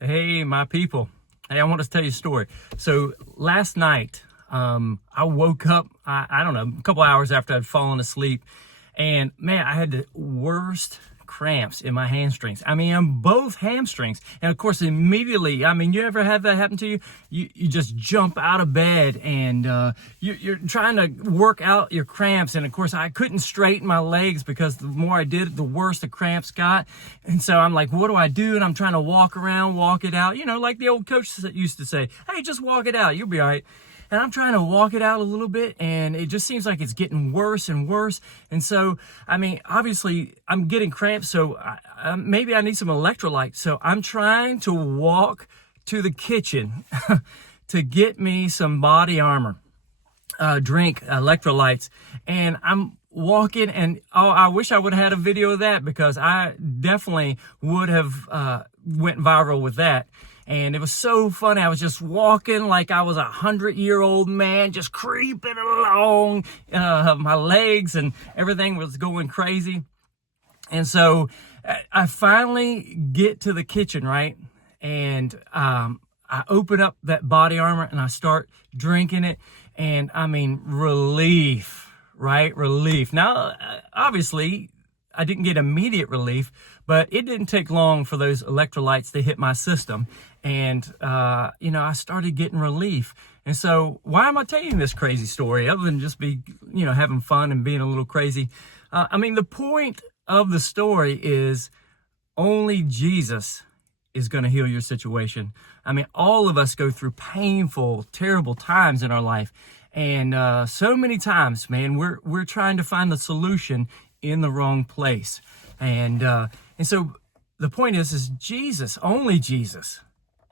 Hey, my people. Hey, I want to tell you a story. So last night, I woke up, I don't know, a couple hours after I'd fallen asleep. And man, I had the worst cramps in my hamstrings. On both hamstrings. And of course, immediately, you ever have that happen to you? You just jump out of bed and you're trying to work out your cramps. And of course, I couldn't straighten my legs because the more I did it, the worse the cramps got. And so I'm like, what do I do? And I'm trying to walk around, walk it out. Like the old coach used to say, hey, just walk it out. You'll be all right. And I'm trying to walk it out a little bit, and it just seems like it's getting worse and worse. And so, obviously, I'm getting cramps, so maybe I need some electrolytes. So I'm trying to walk to the kitchen to get me some body armor, drink, electrolytes. And I'm walking, and I wish I would have had a video of that, because I definitely would have went viral with that. And it was so funny. I was just walking like I was 100-year-old man, just creeping along. My legs and everything was going crazy. And so I finally get to the kitchen, right? And I open up that body armor and I start drinking it. And relief, right? Relief. Now, obviously, I didn't get immediate relief, but it didn't take long for those electrolytes to hit my system. And, I started getting relief. And so why am I telling you this crazy story other than just be, having fun and being a little crazy? The point of the story is only Jesus is going to heal your situation. All of us go through painful, terrible times in our life. And so many times, man, we're trying to find the solution in the wrong place. And so the point is Jesus, only Jesus,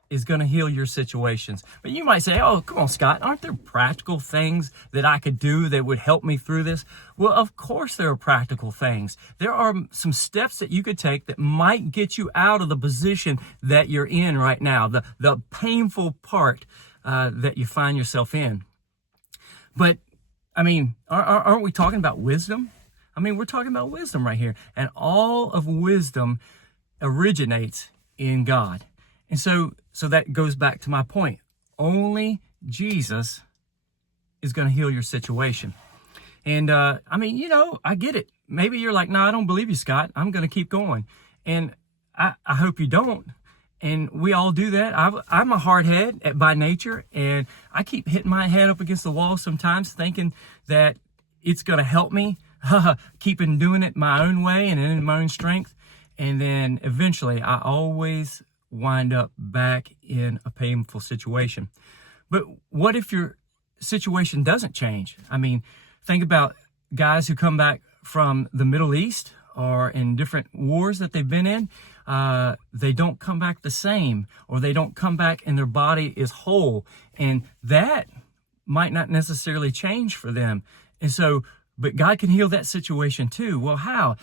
is going to heal your situations. But you might say, oh, come on, Scott, aren't there practical things that I could do that would help me through this? Well, of course there are practical things. There are some steps that you could take that might get you out of the position that you're in right now, the painful part that you find yourself in. But, aren't we talking about wisdom? We're talking about wisdom right here. And all of wisdom originates in God. And so that goes back to my point. Only Jesus is going to heal your situation. And, I get it. Maybe you're like, no, I don't believe you, Scott. I'm going to keep going. And I hope you don't. And we all do that. I'm a hard head by nature, and I keep hitting my head up against the wall sometimes thinking that it's going to help me. Keeping doing it my own way and in my own strength. And then eventually I always wind up back in a painful situation. But what if your situation doesn't change? Think about guys who come back from the Middle East or in different wars that they've been in. They don't come back the same, or they don't come back and their body is whole. And that might not necessarily change for them. And so, but God can heal that situation too. Well, how?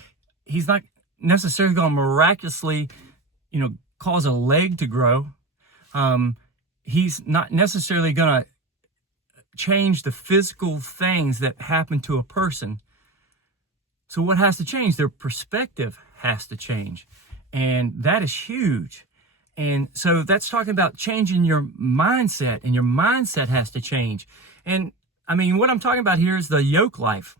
He's not necessarily going to miraculously, cause a leg to grow. He's not necessarily going to change the physical things that happen to a person. So what has to change? Their perspective has to change. And that is huge. And so that's talking about changing your mindset, and your mindset has to change. And what I'm talking about here is the Yoke Life.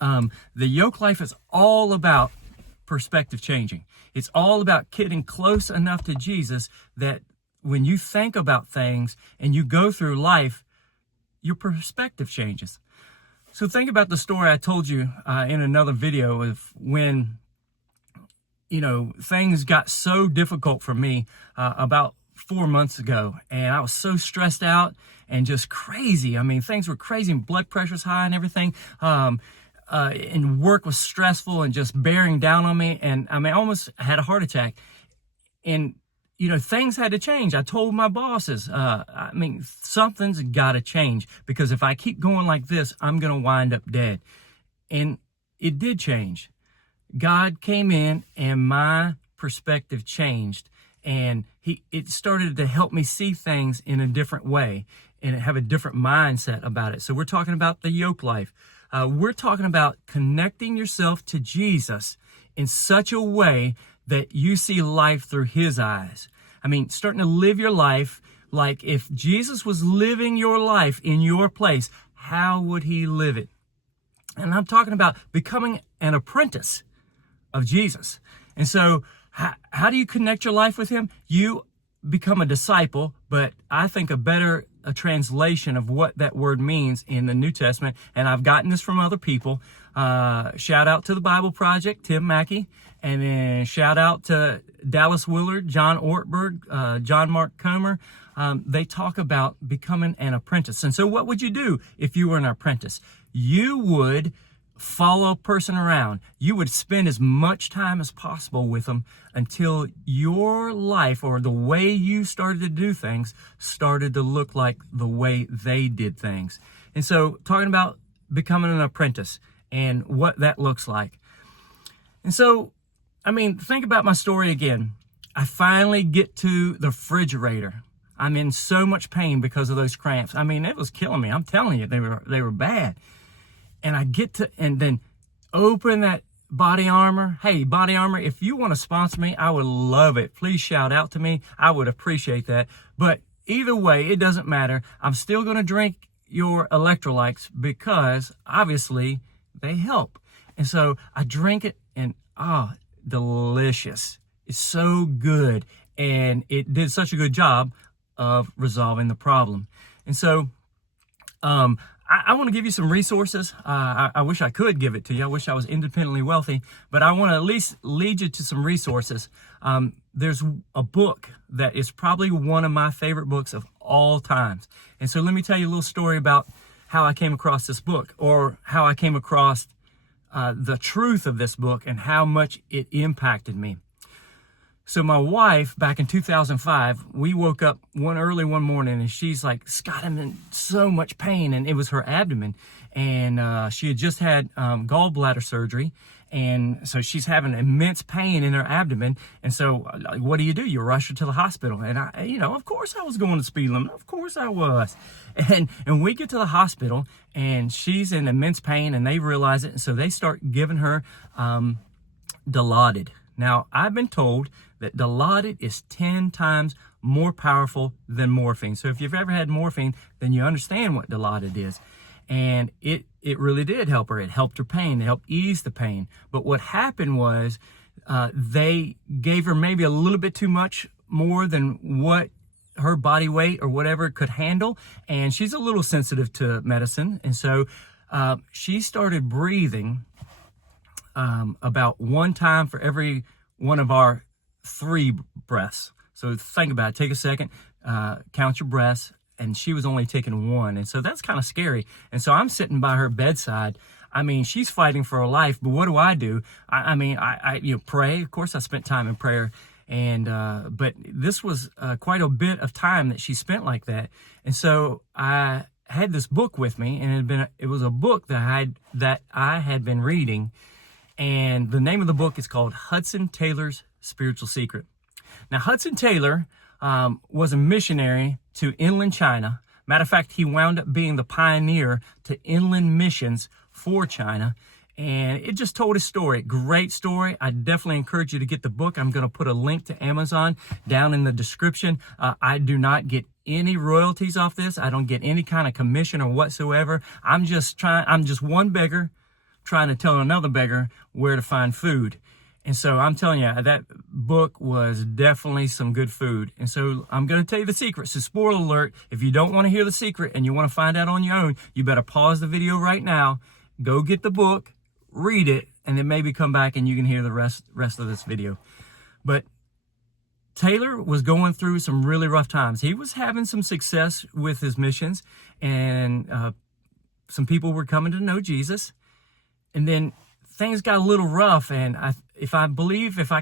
The Yoke Life is all about perspective changing. It's all about getting close enough to Jesus that when you think about things and you go through life, your perspective changes. So think about the story I told you in another video of when, things got so difficult for me about 4 months ago, and I was so stressed out and just crazy. Things were crazy, and blood pressure's high and everything. And work was stressful and just bearing down on me. And I almost had a heart attack. And, things had to change. I told my bosses, something's got to change, because if I keep going like this, I'm going to wind up dead. And it did change. God came in and my perspective changed, and it started to help me see things in a different way and have a different mindset about it. So we're talking about the Yoke Life. We're talking about connecting yourself to Jesus in such a way that you see life through his eyes. I mean, starting to live your life like if Jesus was living your life in your place, how would he live it? And I'm talking about becoming an apprentice of Jesus. And so how do you connect your life with him? You become a disciple, but I think a translation of what that word means in the New Testament, and I've gotten this from other people. Shout out to the Bible Project, Tim Mackey, and then shout out to Dallas Willard, John Ortberg, John Mark Comer. They talk about becoming an apprentice. And so what would you do if you were an apprentice? You would follow a person around. You would spend as much time as possible with them until your life or the way you started to do things started to look like the way they did things. And so talking about becoming an apprentice and what that looks like. And so, I mean, think about my story again. I finally get to the refrigerator. I'm in so much pain because of those cramps. I mean, it was killing me. I'm telling you, they were bad. And I get to, and then open that Body Armor. Hey, Body Armor, if you want to sponsor me, I would love it. Please shout out to me. I would appreciate that. But either way, it doesn't matter. I'm still going to drink your electrolytes because obviously they help. And so I drink it and, delicious. It's so good. And it did such a good job of resolving the problem. And so, I want to give you some resources. I wish I could give it to you. I wish I was independently wealthy, but I want to at least lead you to some resources. There's a book that is probably one of my favorite books of all times. And so let me tell you a little story about how I came across this book, or how I came across the truth of this book and how much it impacted me. So my wife, back in 2005, we woke up one morning and she's like, Scott, I'm in so much pain. And it was her abdomen. And she had just had gallbladder surgery. And so she's having immense pain in her abdomen. And so what do? You rush her to the hospital. And of course I was going to speed limit. Of course I was. And we get to the hospital and she's in immense pain and they realize it. And so they start giving her Dilaudid. Now, I've been told that Dilaudid is 10 times more powerful than morphine. So if you've ever had morphine, then you understand what Dilaudid is. And it really did help her. It helped her pain. It helped ease the pain. But what happened was they gave her maybe a little bit too much more than what her body weight or whatever could handle. And she's a little sensitive to medicine. And so she started breathing about one time for every one of our 3 breaths. So think about it. Take a second, count your breaths, and she was only taking 1. And so that's kind of scary. And so I'm sitting by her bedside. I mean, she's fighting for her life, but what do? I pray. Of course, I spent time in prayer. And, but this was quite a bit of time that she spent like that. And so I had this book with me, and it was a book that I had been reading. And the name of the book is called Hudson Taylor's Spiritual Secret. Now, Hudson Taylor was a missionary to inland China. Matter of fact, he wound up being the pioneer to inland missions for China. And it just told his story. Great story. I definitely encourage you to get the book. I'm going to put a link to Amazon down in the description. I do not get any royalties off this. I don't get any kind of commission or whatsoever. I'm just one beggar trying to tell another beggar where to find food. And so I'm telling you, that book was definitely some good food. And so I'm going to tell you the secret. So spoiler alert, if you don't want to hear the secret and you want to find out on your own, you better pause the video right now, go get the book, read it, and then maybe come back and you can hear the rest of this video. But Taylor was going through some really rough times. He was having some success with his missions, and some people were coming to know Jesus. And then things got a little rough, and if I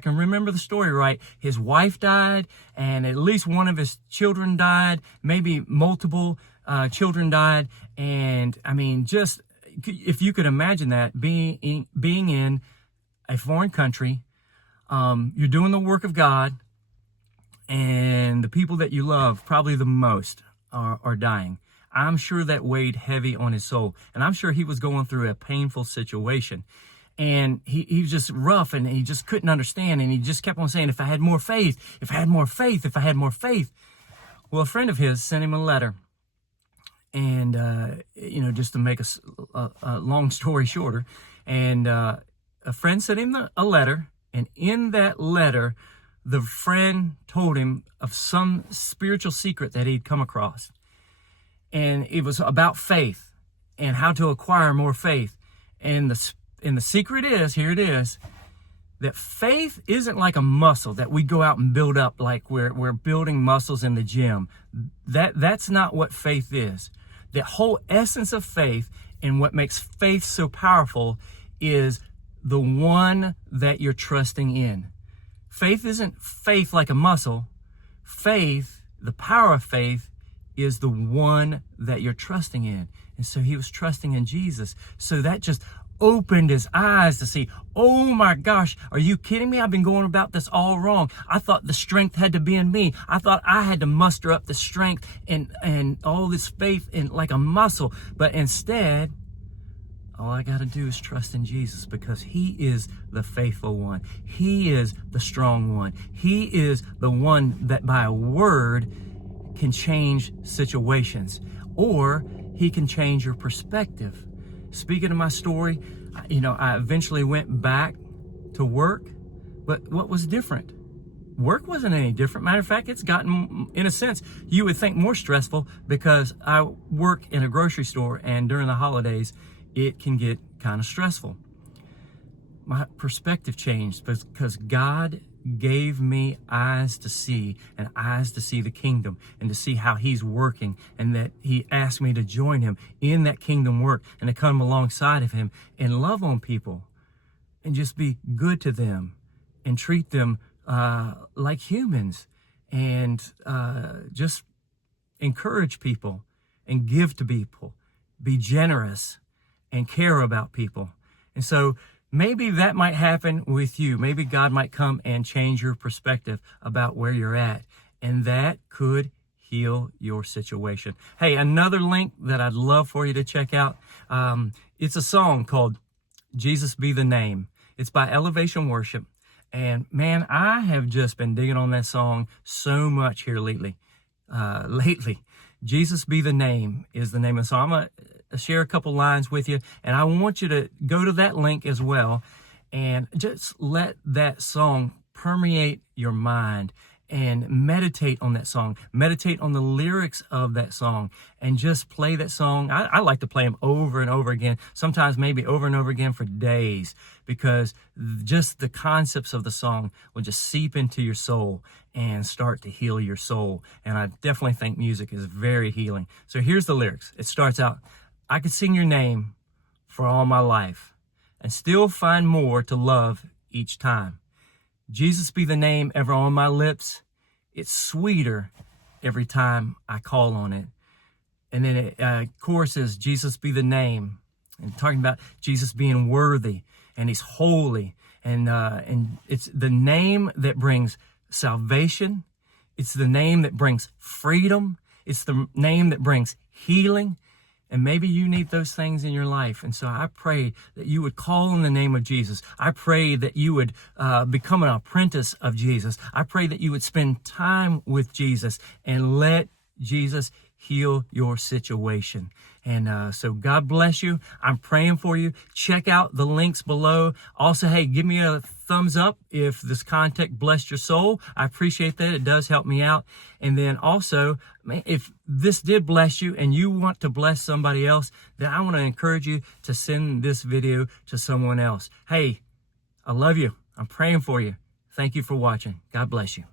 can remember the story right, his wife died, and at least one of his children died, maybe multiple children died. And I mean, just if you could imagine that, being in a foreign country, you're doing the work of God, and the people that you love probably the most are dying. I'm sure that weighed heavy on his soul, and I'm sure he was going through a painful situation. And he was just rough, and he just couldn't understand. And he just kept on saying, if I had more faith, if I had more faith, if I had more faith. Well, a friend of his sent him a letter. And, just to make a long story shorter, and a friend sent him a letter. And in that letter, the friend told him of some spiritual secret that he'd come across. And it was about faith and how to acquire more faith. And the secret is, here it is, that faith isn't like a muscle that we go out and build up like we're building muscles in the gym. That's not what faith is. The whole essence of faith and what makes faith so powerful is the one that you're trusting in. Faith isn't faith like a muscle. Faith, the power of faith, is the one that you're trusting in. And so he was trusting in Jesus. So that just opened his eyes to see, oh my gosh, are you kidding me? I've been going about this all wrong. I thought the strength had to be in me. I thought I had to muster up the strength and all this faith in like a muscle. But instead, all I got to do is trust in Jesus, because he is the faithful one. He is the strong one. He is the one that by a word can change situations, or he can change your perspective. Speaking of my story, I eventually went back to work, but what was different? Work wasn't any different. Matter of fact, it's gotten, in a sense, you would think more stressful, because I work in a grocery store, and during the holidays, it can get kind of stressful. My perspective changed because God gave me eyes to see, and eyes to see the kingdom, and to see how he's working, and that he asked me to join him in that kingdom work, and to come alongside of him and love on people and just be good to them and treat them like humans, and just encourage people and give to people, be generous and care about people. And so maybe that might happen with you. Maybe God might come and change your perspective about where you're at, and that could heal your situation. Hey, another link that I'd love for you to check out. It's a song called Jesus Be the Name. It's by Elevation Worship. And man, I have just been digging on that song so much here lately. Jesus Be the Name is the name of the song. I'm going to share a couple lines with you, and I want you to go to that link as well and just let that song permeate your mind, and meditate on that song. Meditate on the lyrics of that song, and just play that song. I like to play them over and over again, sometimes maybe over and over again for days, because just the concepts of the song will just seep into your soul and start to heal your soul. And I definitely think music is very healing. So here's the lyrics. It starts out, I could sing your name for all my life and still find more to love each time. Jesus be the name ever on my lips. It's sweeter every time I call on it. And then chorus is Jesus be the name, and talking about Jesus being worthy, and he's holy, and it's the name that brings salvation. It's the name that brings freedom. It's the name that brings healing. And maybe you need those things in your life. And so I pray that you would call on the name of Jesus. I pray that you would become an apprentice of Jesus. I pray that you would spend time with Jesus and let Jesus heal your situation. And so God bless you. I'm praying for you. Check out the links below. Also, hey, give me a thumbs up if this content blessed your soul. I appreciate that. It does help me out. And then also, if this did bless you and you want to bless somebody else, then I want to encourage you to send this video to someone else. Hey, I love you. I'm praying for you. Thank you for watching. God bless you.